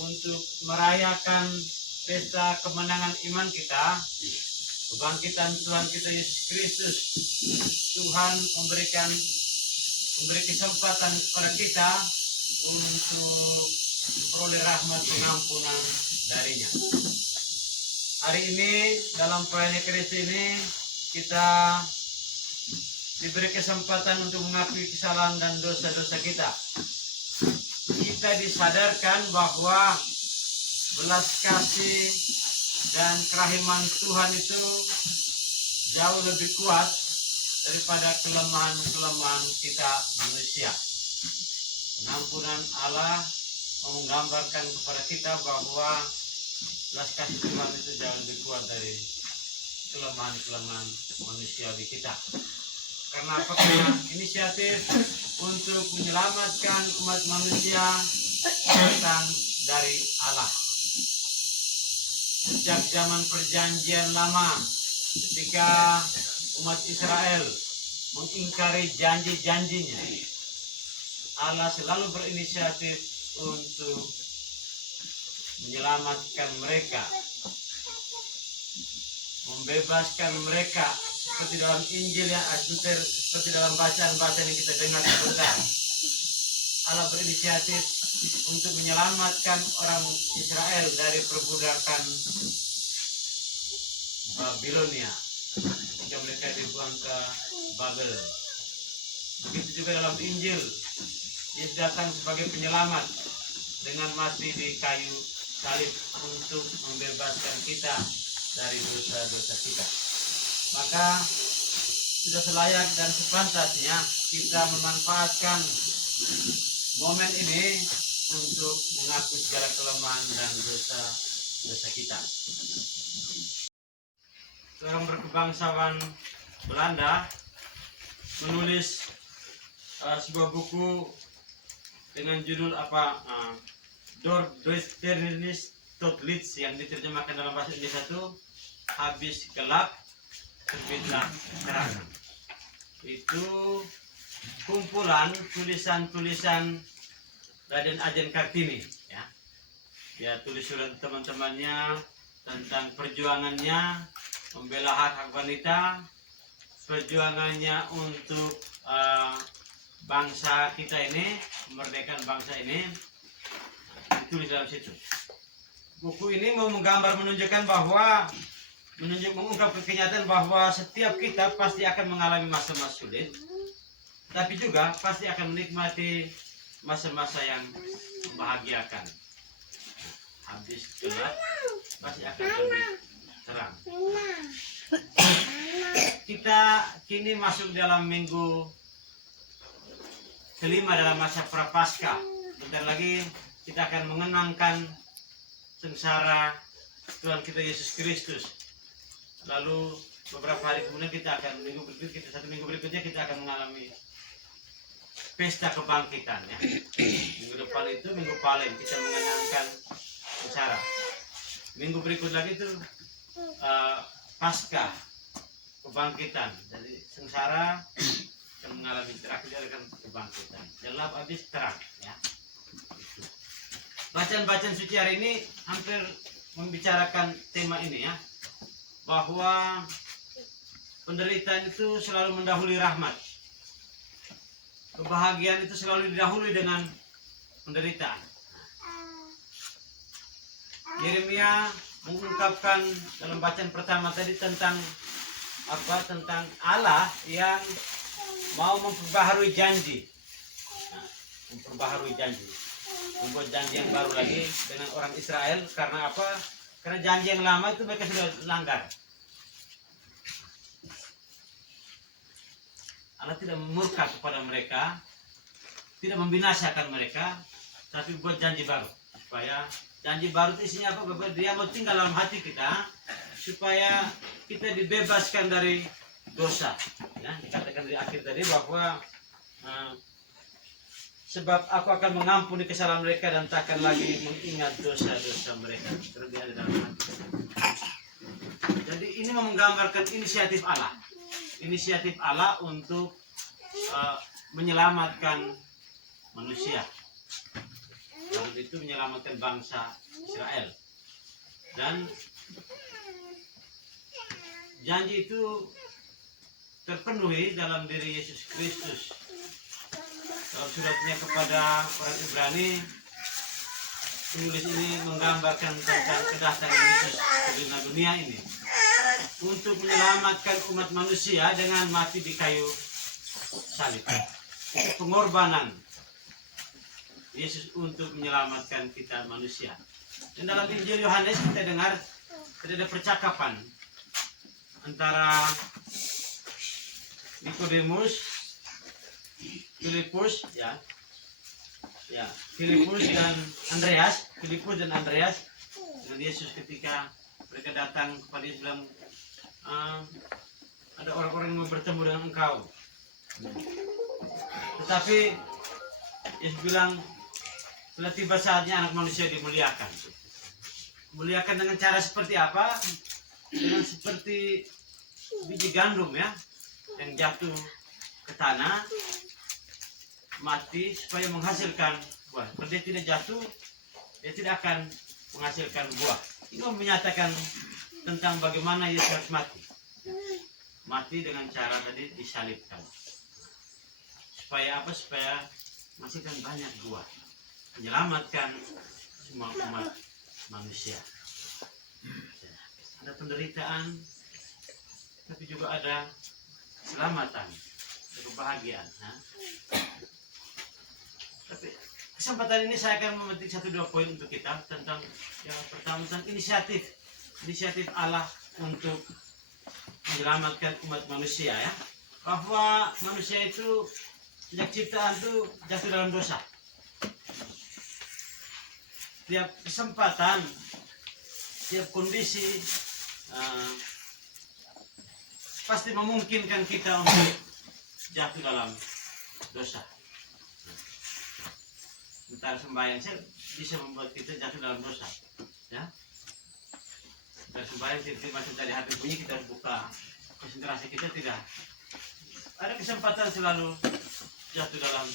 untuk merayakan pesta kemenangan iman kita, kebangkitan Tuhan kita Yesus Kristus. Tuhan memberi kesempatan kepada kita untuk memperoleh rahmat pengampunan darinya. Hari ini dalam perayaan Ekaristi ini kita diberi kesempatan untuk mengakui kesalahan dan dosa-dosa kita. Kita disadarkan bahwa belas kasih dan kerahiman Tuhan itu jauh lebih kuat daripada kelemahan-kelemahan kita manusia. Pengampunan Allah menggambarkan kepada kita bahwa belas kasih Tuhan itu jauh lebih kuat dari kelemahan-kelemahan manusiawi kita. Karena apakah inisiatif untuk menyelamatkan umat manusia datang dari Allah. Sejak zaman perjanjian lama, ketika umat Israel mengingkari janji-janjinya, Allah selalu berinisiatif untuk menyelamatkan mereka, membebaskan mereka, seperti dalam Injil yang seperti dalam bacaan-bacaan yang kita dengar sebentar. Allah berinisiatif untuk menyelamatkan orang Israel dari perbudakan Babilonia ketika mereka dibuang ke Babel. Begitu juga dalam Injil, Yesus datang sebagai penyelamat dengan mati di kayu salib untuk membebaskan kita dari dosa-dosa kita. Maka sudah selayak dan sepantasnya kita memanfaatkan momen ini untuk mengaku segala kelemahan dan dosa-dosa kita. Seorang berkebangsawan Belanda menulis sebuah buku dengan judul Door des Ternis tot Lichts, yang diterjemahkan dalam bahasa Indonesia itu habis gelap terbitlah terang. Itu kumpulan tulisan-tulisan Raden Ajeng Kartini, ya. Dia tulis surat teman-temannya tentang perjuangannya membela hak-hak wanita, perjuangannya untuk bangsa kita ini, memerdekakan bangsa ini, ditulis dalam situ. Buku ini mau menunjukkan bahwa mengungkap kenyataan bahwa setiap kita pasti akan mengalami masa-masa sulit, tapi juga pasti akan menikmati masa-masa yang membahagiakan. Habis gelap pasti akan lebih terang. Kita kini masuk dalam minggu kelima dalam masa Prapaskah. Bentar lagi kita akan mengenangkan sengsara Tuhan kita Yesus Kristus. Lalu beberapa hari kemudian satu minggu berikutnya kita akan mengalami pesta kebangkitan, ya. Minggu depan itu Minggu Palem, kita mengenangkan sengsara. Minggu berikut lagi itu Paskah, kebangkitan. Jadi sengsara akan mengalami terakhir akan kebangkitan. Gelap habis terang, ya. Bacaan-bacaan suci hari ini hampir membicarakan tema ini, ya, bahwa penderitaan itu selalu mendahului rahmat. Kebahagiaan itu selalu didahului dengan penderitaan. Yeremia mengungkapkan dalam bacaan pertama tadi tentang Allah yang mau memperbaharui janji. Membuat janji yang baru lagi dengan orang Israel. Karena apa? Karena janji yang lama itu mereka sudah langgar. Allah tidak murka kepada mereka, tidak membinasakan mereka, tapi buat janji baru. Supaya janji baru itu isinya apa? Bahwa Dia mau tinggal dalam hati kita, supaya kita dibebaskan dari dosa. Ya, dikatakan di akhir tadi bahwa sebab aku akan mengampuni kesalahan mereka dan takkan lagi mengingat dosa-dosa mereka. Terlebih ada dalam hati. Jadi ini menggambarkan inisiatif Allah. Inisiatif Allah untuk menyelamatkan manusia. Lalu Tuhan itu menyelamatkan bangsa Israel. Dan janji itu terpenuhi dalam diri Yesus Kristus. Dalam suratnya kepada orang Ibrani, penulis ini menggambarkan tentang kedatangan Yesus ke dunia ini untuk menyelamatkan umat manusia dengan mati di kayu salib. Pengorbanan Yesus untuk menyelamatkan kita manusia. Dan dalam Injil Yohanes kita dengar ada percakapan antara Nikodemus, Filipus dan Andreas, dengan Yesus ketika mereka datang kepada Yesus bilang, ada orang-orang yang mau bertemu dengan engkau. Tetapi Yesus bilang, telah tiba saatnya anak manusia dimuliakan. Muliakan dengan cara seperti apa? Dengan seperti biji gandum ya, yang jatuh ke tanah, mati supaya menghasilkan buah. Kalau dia tidak jatuh, dia tidak akan menghasilkan buah. Ini menyatakan tentang bagaimana Yesus harus mati. Mati dengan cara tadi disalibkan. Supaya apa? Supaya menghasilkan banyak buah. Menyelamatkan semua umat manusia. Ada penderitaan, tapi juga ada keselamatan, kebahagiaan. Tapi kesempatan ini saya akan memetik 1-2 poin untuk kita tentang yang pertama tentang inisiatif Allah untuk menyelamatkan umat manusia ya. Bahwa manusia itu sejak ciptaan itu jatuh dalam dosa. Tiap kesempatan, tiap kondisi pasti memungkinkan kita untuk jatuh dalam dosa. Sementara sembahyang bisa membuat kita jatuh dalam dosa, ya. Sementara sembahyang tiba-tiba masuk dari hati bunyi, kita buka konsentrasi kita tidak. Ada kesempatan selalu jatuh dalam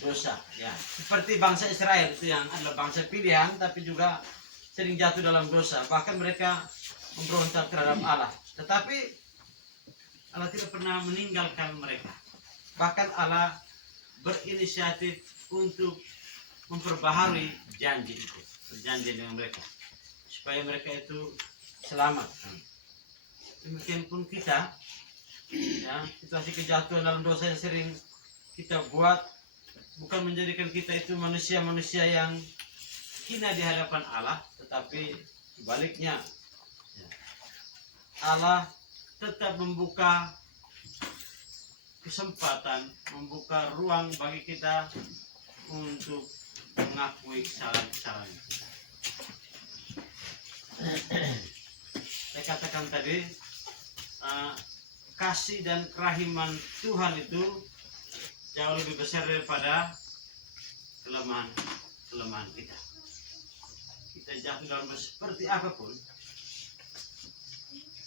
dosa, ya. Seperti bangsa Israel itu yang adalah bangsa pilihan, tapi juga sering jatuh dalam dosa. Bahkan mereka memberontak terhadap Allah. Tetapi Allah tidak pernah meninggalkan mereka. Bahkan Allah berinisiatif untuk memperbaharui janji itu, perjanjian dengan mereka, supaya mereka itu selamat. Demikian pun kita, ya, situasi kejatuhan dalam dosa yang sering kita buat bukan menjadikan kita itu manusia-manusia yang hina di hadapan Allah, tetapi sebaliknya, ya, Allah tetap membuka kesempatan, membuka ruang bagi kita untuk mengakui kesalahan-kesalahan kita. Saya katakan tadi, kasih dan kerahiman Tuhan itu jauh lebih besar daripada kelemahan kita. Kita jatuh dalam seperti apapun,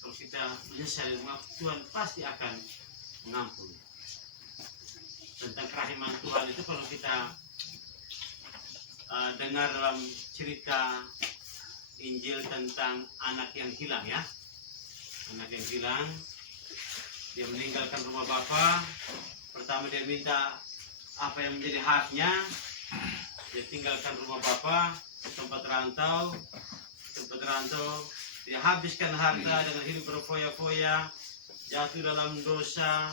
kalau kita menyesal, Tuhan pasti akan mengampuni. Tentang kerahiman Tuhan itu kalau kita dengar dalam cerita Injil tentang anak yang hilang ya. Anak yang hilang, dia meninggalkan rumah bapa. Pertama dia minta apa yang menjadi haknya. Dia tinggalkan rumah bapa, ke tempat rantau. Dia habiskan harta dengan hidup berfoya-foya, jatuh dalam dosa.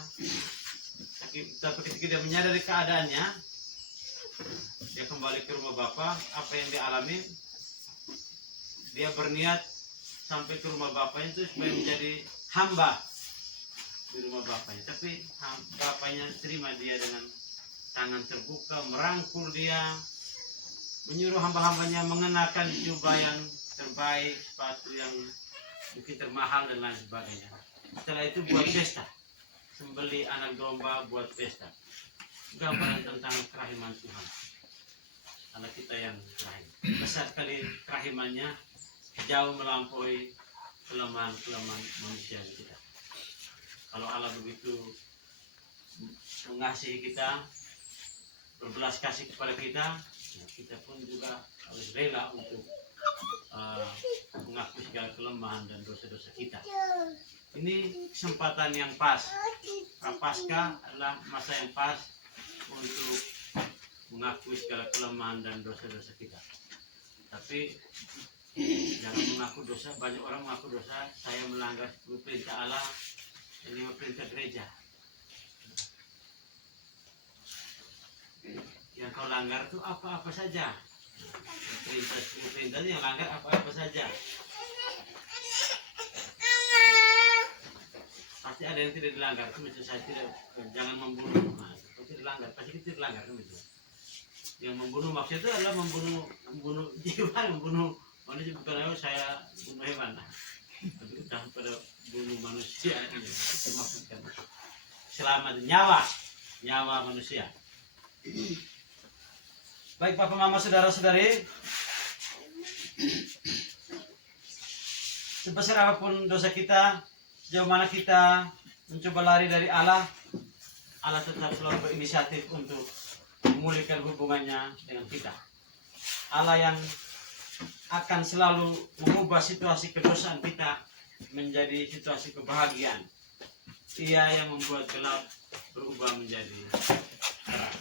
Tapi ketika dia menyadari keadaannya, dia kembali ke rumah bapa. Apa yang dia alami, dia berniat sampai ke rumah bapaknya itu supaya menjadi hamba di rumah bapaknya. Tapi bapaknya terima dia dengan tangan terbuka, merangkul dia, menyuruh hamba-hambanya mengenakan jubah yang terbaik, sepatu yang mungkin termahal dan lain sebagainya. Setelah itu buat pesta, sembeli anak domba buat pesta. Gambaran tentang kerahiman Tuhan. Anak kita yang rahim, besar sekali kerahimannya, jauh melampaui kelemahan manusia kita. Kalau Allah begitu mengasihi kita, berbelas kasih kepada kita, Nah, kita pun juga harus rela untuk mengakui segala kelemahan dan dosa-dosa kita. Ini kesempatan yang pas. Prapaskah adalah masa yang pas untuk mengakui segala kelemahan dan dosa-dosa kita. Tapi jangan mengaku dosa. Banyak orang mengaku dosa. Saya melanggar 10 perintah Allah dan 5 perintah gereja. Yang kau langgar itu apa-apa saja. Perintah 10 perintah yang langgar apa-apa saja. Pasti ada yang tidak dilanggar. Misalnya saya tidak, jangan membunuh. Nah, pasti dilanggar. Pasti kita dilanggar. Yang membunuh maksudnya itu adalah membunuh jiwa, membunuh manusia. Bukan saya bunuh hewan. Tapi kita pada bunuh manusia ini dimaksudkan. Selamat nyawa manusia. Baik Bapak Mama Saudara-saudari, sebesar apapun dosa kita, sejauh mana kita mencoba lari dari Allah, Allah tetap selalu berinisiatif untuk memulihkan hubungannya dengan kita. Allah yang akan selalu mengubah situasi kedosaan kita menjadi situasi kebahagiaan. Ia yang membuat gelap berubah menjadi terang.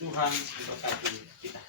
Tuhan memberkati kita.